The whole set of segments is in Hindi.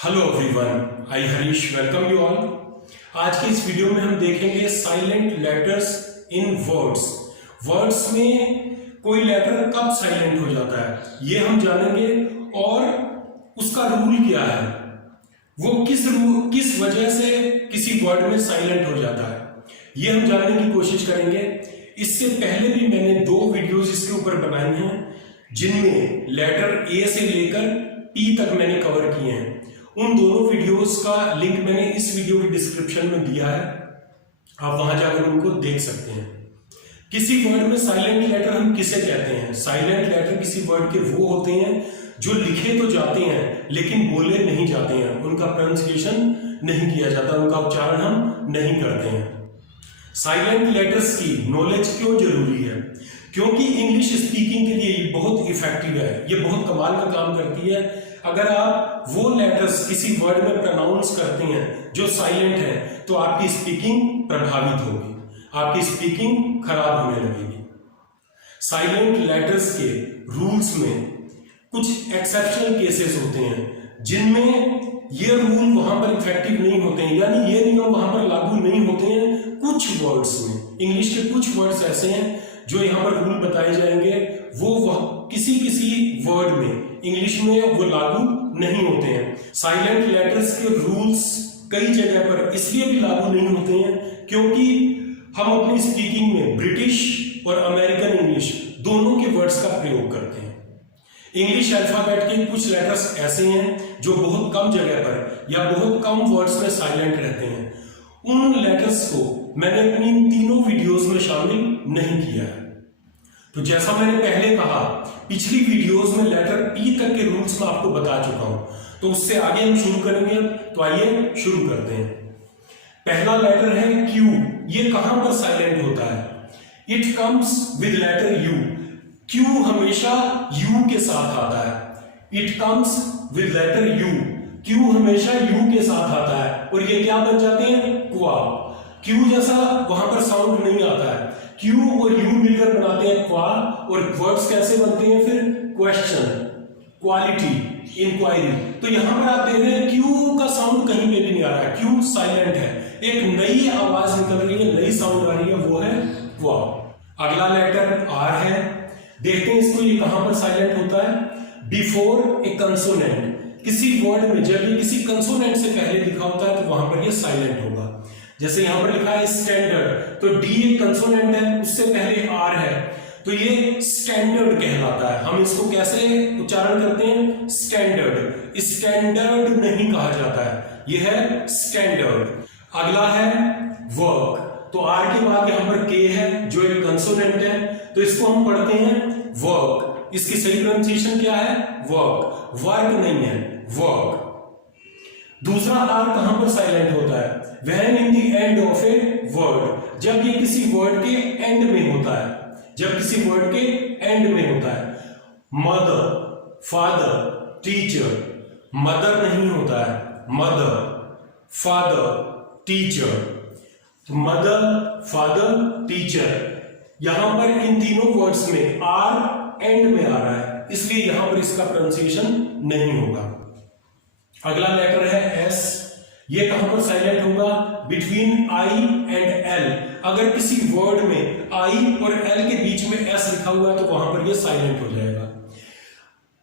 Hello everyone, I Harish welcome you all. आज के इस वीडियो में हम देखेंगे silent letters in words. Words में कोई लेटर कब साइलेंट हो जाता है ये हम जानेंगे और उसका रूल क्या है, वो किस वजह से किसी वर्ड में साइलेंट हो जाता है ये हम जानने की कोशिश करेंगे। इससे पहले भी मैंने 2 वीडियोस इसके ऊपर बनाई हैं जिनमें लेटर ए से लेकर पी तक मैंने कवर किए हैं। उन दोनों वीडियोस का लिंक मैंने इस वीडियो की डिस्क्रिप्शन में दिया है, आप वहां जाकर उनको देख सकते हैं। किसी वर्ड में साइलेंट लेटर हम किसे कहते हैं? साइलेंट लेटर किसी वर्ड के वो होते हैं जो लिखे तो जाते हैं लेकिन बोले नहीं जाते हैं, उनका प्रोनाउंसिएशन नहीं किया जाता, उनका उच्चारण हम नहीं करते हैं। साइलेंट लेटर्स की नॉलेज क्यों जरूरी है? क्योंकि इंग्लिश स्पीकिंग के लिए ये बहुत इफेक्टिव है, ये बहुत कमाल का काम करती है। अगर आप वो लेटर्स किसी वर्ड में प्रोनाउंस करते हैं जो साइलेंट है तो आपकी स्पीकिंग प्रभावित होगी, आपकी स्पीकिंग खराब होने लगेगी। साइलेंट लेटर्स के रूल्स में कुछ एक्सेप्शनल केसेस होते हैं जिनमें ये रूल वहां पर इफेक्टिव नहीं होते हैं, यानी ये नियम वहां पर लागू नहीं होते हैं। कुछ वर्ड्स में, इंग्लिश के कुछ वर्ड्स ऐसे हैं जो यहां पर रूल बताए जाएंगे, वो किसी वर्ड में इंग्लिश में वो लागू नहीं होते हैं। साइलेंट लेटर्स के रूल्स कई जगह पर इसलिए भी लागू नहीं होते हैं क्योंकि हम अपनी स्पीकिंग में ब्रिटिश और अमेरिकन इंग्लिश दोनों के वर्ड्स का प्रयोग करते हैं। इंग्लिश अल्फाबेट के कुछ लेटर्स ऐसे हैं जो बहुत कम जगह पर या बहुत कम वर्ड्स में साइलेंट रहते हैं। उन लेटर्स को मैंने अपनी तीनों वीडियोस में शामिल नहीं किया है। तो जैसा मैंने पहले कहा, पिछली वीडियोस में लेटर पी तक के रूल्स मैं आपको बता चुका हूं, तो उससे आगे हम शुरू करेंगे। तो आइए शुरू करते हैं। पहला लेटर है क्यू। ये कहां पर साइलेंट होता है? It comes with letter U. Q हमेशा यू के साथ आता है। It comes with letter U. Q हमेशा यू के साथ आता है और ये क्या बन जाते हैं? क्वा। क्यू जैसा वहां पर साउंड नहीं आता है, क्यू और यू मिलकर बनाते हैं क्वा। और वर्ड्स कैसे बनते हैं फिर? Question, quality, inquiry. तो यहां पर आप देख रहे हैं क्यू का साउंड कहीं पे भी नहीं आ रहा है, क्यू साइलेंट है। एक नई आवाज निकल रही है, नई साउंड आ रही है, वो है क्वा। अगला लेटर आर है। देखते हैं इसको, ये कहां पर साइलेंट होता है? Before A consonant. किसी वर्ड में जब ये किसी कंसोनेंट से पहले लिखा होता है तो वहां पर ये साइलेंट होगा। जैसे यहां पर लिखा है स्टैंडर्ड, तो डी एक कंसोनेंट है, उससे पहले आर है, तो ये स्टैंडर्ड कहलाता है। हम इसको कैसे उच्चारण करते हैं? स्टैंडर्ड। स्टैंडर्ड नहीं कहा जाता है, ये है स्टैंडर्ड। अगला है वर्क। तो आर के बाद यहां पर के है जो एक कंसोनेंट है, तो इसको हम पढ़ते हैं वर्क। इसकी सही प्रोनाउंसिएशन क्या है? वर्क। वर्क नहीं है, वर्क। दूसरा आर कहां पर साइलेंट होता है? When in the end of a word, जब ये किसी वर्ड के एंड में होता है, जब किसी वर्ड के एंड में होता है। Mother, father, teacher. मदर नहीं होता है, मदर, फादर, टीचर। तो मदर, फादर, टीचर, यहां पर इन तीनों वर्ड्स में आर एंड में आ रहा है, इसलिए यहां पर इसका प्रोनाउंसिएशन नहीं होगा। अगला लेटर है एस। ये कहां पर साइलेंट होगा? Between I and L. अगर किसी वर्ड में आई और एल के बीच में एस लिखा हुआ है तो वहां पर ये साइलेंट हो जाएगा।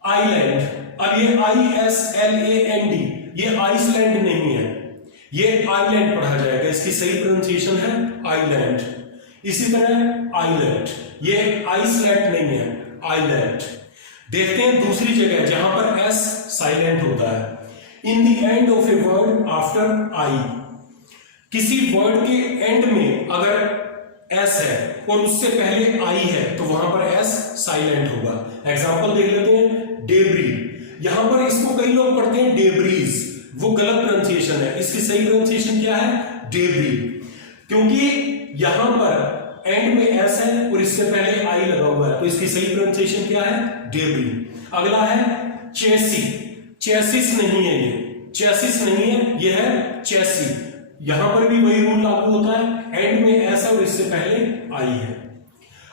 आइलैंड। अब ये ISLAND, ये आइसलैंड नहीं है, ये आइलैंड पढ़ा जाएगा, इसकी सही प्रोनाउंसिएशन है आइलैंड। इसी तरह आइलैंड, ये आइसलैंड नहीं है, आइलैंड। देखते हैं दूसरी जगह जहां पर एस साइलेंट होता है। In the end of a word after I. किसी वर्ड के एंड में अगर एस है और उससे पहले आई है तो वहां पर एस साइलेंट होगा। एग्जांपल देख लेते हैं, डेब्री। यहां पर इसको कई लोग पढ़ते हैं डेब्रीज, वो गलत प्रोनाउंसिएशन है, इसकी सही प्रोनाउंसिएशन क्या है? डेब्री। क्योंकि यहां पर एंड में एस है और इससे पहले आई लगा हुआ है, तो इसकी सही प्रोनाउंसिएशन क्या है? डेब्री। अगला है चेसी। चेसिस नहीं है, ये चेसिस नहीं है, ये है चेसी। यहां पर भी वही रूल लागू होता है, एंड में एस और इससे पहले आई है।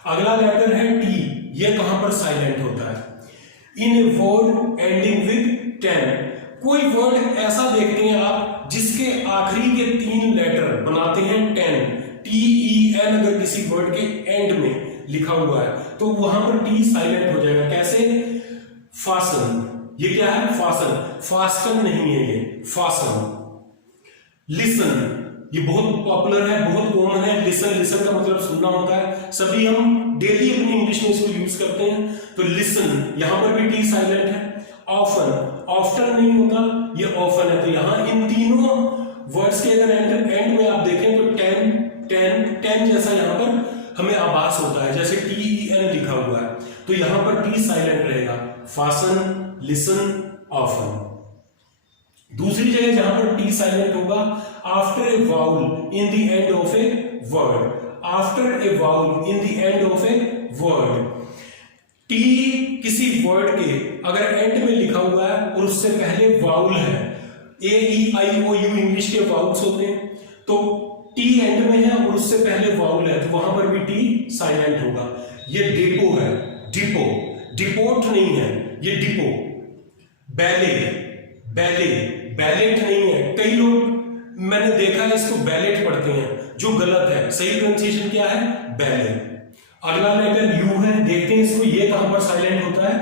अगला लेटर है टी। ये कहां पर साइलेंट होता है? इन ए वर्ड एंडिंग विद 10। कोई वर्ड ऐसा देखते हैं आप जिसके आखिरी के 3 लेटर बनाते हैं 10, TEN अगर किसी वर्ड के एंड में लिखा हुआ है तो वहां पर टी साइलेंट हो जाएगा। कैसे? फासन, ये क्या है? फासन, फास्टन नहीं है ये, फासन। लिसन, ये बहुत पॉपुलर है, बहुत कॉमन है। लिसन, लिसन का मतलब सुनना होता है, सभी हम डेली अपनी इंग्लिश में इसको यूज करते हैं। तो लिसन, यहां पर भी टी साइलेंट है। ऑफन, ऑफ्टन नहीं होता, ये ऑफन है। तो यहां इन तीनों वर्ड्स के अगर एंड में आप देखें तो 10 जैसा यहां पर हमें आभास होता है, जैसे TEN लिखा हुआ है, तो यहां पर टी साइलेंट रहेगा। Fasten, listen, often. दूसरी जगह जहां पर टी साइलेंट होगा, after a vowel in the end of a word, after a vowel in the end of a word. T किसी वर्ड के अगर एंड में लिखा हुआ है और उससे पहले वाउल है, AEIOU इंग्लिश के वाउल्स होते हैं, तो टी एंड में है और उससे पहले वाउल है, तो वहां पर भी टी साइलेंट होगा। ये डिपो है, डिपो, डिपोट नहीं है, ये डिपो। बैले, बैले, बैलेट नहीं है। कई लोग मैंने देखा है इसको बैलेट पढ़ते हैं, जो गलत है। सही प्रोनाउंसिएशन क्या है? बैले। अगला लेटर यू है, देखते हैं इसको, ये कहां पर साइलेंट होता है?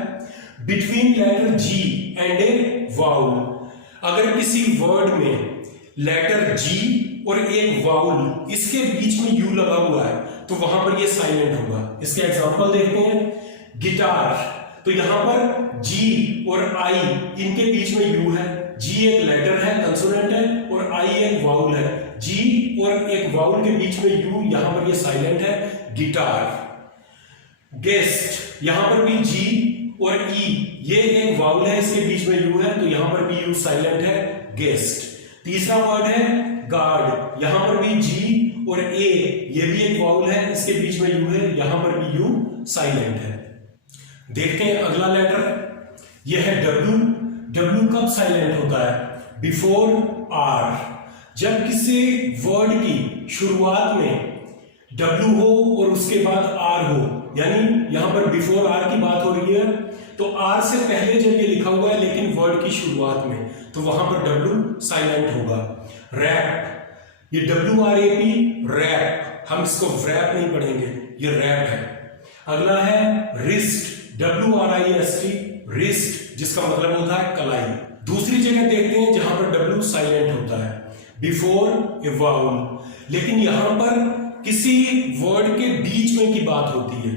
Between letter G and A vowel. अगर किसी वर्ड में लेटर जी और एक वाउल, इसके बीच में यू लगा हुआ है, तो वहां पर ये साइलेंट होगा। इसके एग्जांपल देखते हैं। गिटार, तो यहां पर जी और आई इनके बीच में यू है। जी एक लेटर है, कंसोनेंट है, और आई एक वाउल है। जी और एक वाउल के बीच में यू, यहां पर ये साइलेंट है। गिटार। गेस्ट, यहां पर भी जी और ई, ये एक वाउल है, इसके बीच में यू है, तो यहां पर भी यू साइलेंट है। गेस्ट। तीसरा वर्ड है गार्ड, यहां पर भी जी और ए, ये भी एक वाउल है, इसके बीच में यू है, यहां पर भी यू साइलेंट है। देखते हैं अगला लेटर, यह है डब्ल्यू। डब्ल्यू कब साइलेंट होता है? Before R. जब किसी वर्ड की शुरुआत में डब्ल्यू हो और उसके बाद आर हो, यानी यहां पर बिफोर आर की बात हो रही है, तो आर से पहले जब ये लिखा हुआ है लेकिन वर्ड की शुरुआत में, तो वहां पर डब्ल्यू साइलेंट होगा। रैप, ये WRAP, रैप, हम इसको रैप नहीं पढ़ेंगे, ये रैप है। अगला है रिस्ट, WRIST, रिस्ट, जिसका मतलब होता है कलाई। दूसरी जगह देखते हैं जहां पर डब्ल्यू साइलेंट होता है, बिफोर ए वाउल। लेकिन यहां पर किसी वर्ड के बीच में की बात होती है।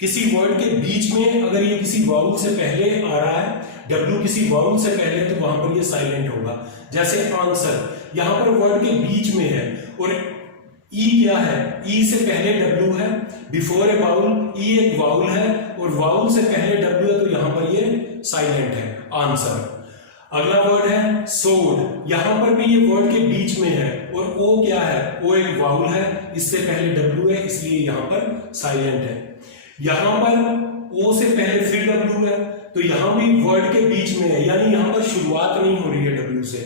किसी वर्ड के बीच में अगर ये किसी वाउल से पहले आ रहा है, डब्ल्यू किसी वाउल से पहले, तो वहां पर ये साइलेंट होगा। जैसे आंसर, यहां पर वर्ड के बीच में है और ई क्या है? ई से पहले डब्ल्यू है, बिफोर ए वाउल, ई एक वाउल है और वाउल से पहले डब्ल्यू है, तो यहां पर ये साइलेंट है, आंसर। अगला वर्ड है सोड, यहां पर भी ये वर्ड के बीच में है और ओ क्या है? ओ एक वाउल है, इससे पहले डब्ल्यू है, इसलिए यहां पर साइलेंट है। यहां पर ओ से पहले फिर डब्ल्यू है, तो यहां भी वर्ड के बीच में है, यानी यहां पर शुरुआत नहीं हो रही है डब्ल्यू से,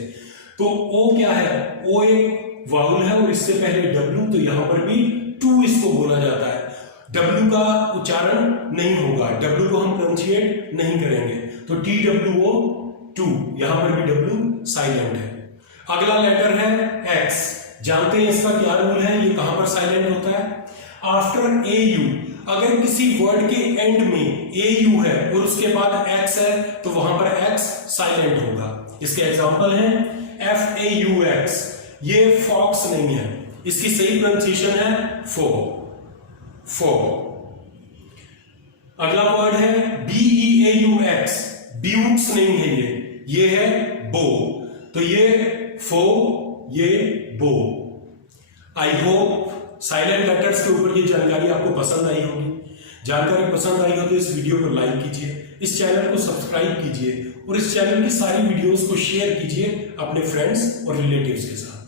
तो ओ क्या है? ओ एक वाउल है और इससे पहले डब्ल्यू, तो यहां पर भी टू इसको बोला जाता है। डब्ल्यू का उच्चारण नहीं होगा, डब्ल्यू को हम प्रोनाउंसिएट नहीं करेंगे, तो TWO, टू, यहां पर भी डब्ल्यू साइलेंट है। अगला लेटर है एक्स, जानते हैं इसका क्या रूल है, ये कहां पर साइलेंट होता है? आफ्टर AU, अगर किसी वर्ड के एंड में AU है और उसके बाद एक्स है, तो वहां पर एक्स साइलेंट होगा। इसके एग्जांपल हैं FAUX, ये फॉक्स नहीं है, इसकी सही प्रोनाउंसिएशन है फो, फो। अगला वर्ड है BEAUX, ब्यूक्स नहीं है ये है बो, तो ये फो, ये बो। आई होप साइलेंट लेटर्स के ऊपर ये जानकारी आपको पसंद आई होगी। जानकारी पसंद आई हो तो इस वीडियो को लाइक कीजिए, इस चैनल को सब्सक्राइब कीजिए और इस चैनल की सारी वीडियोस को शेयर कीजिए अपने फ्रेंड्स और रिलेटिव्स के साथ।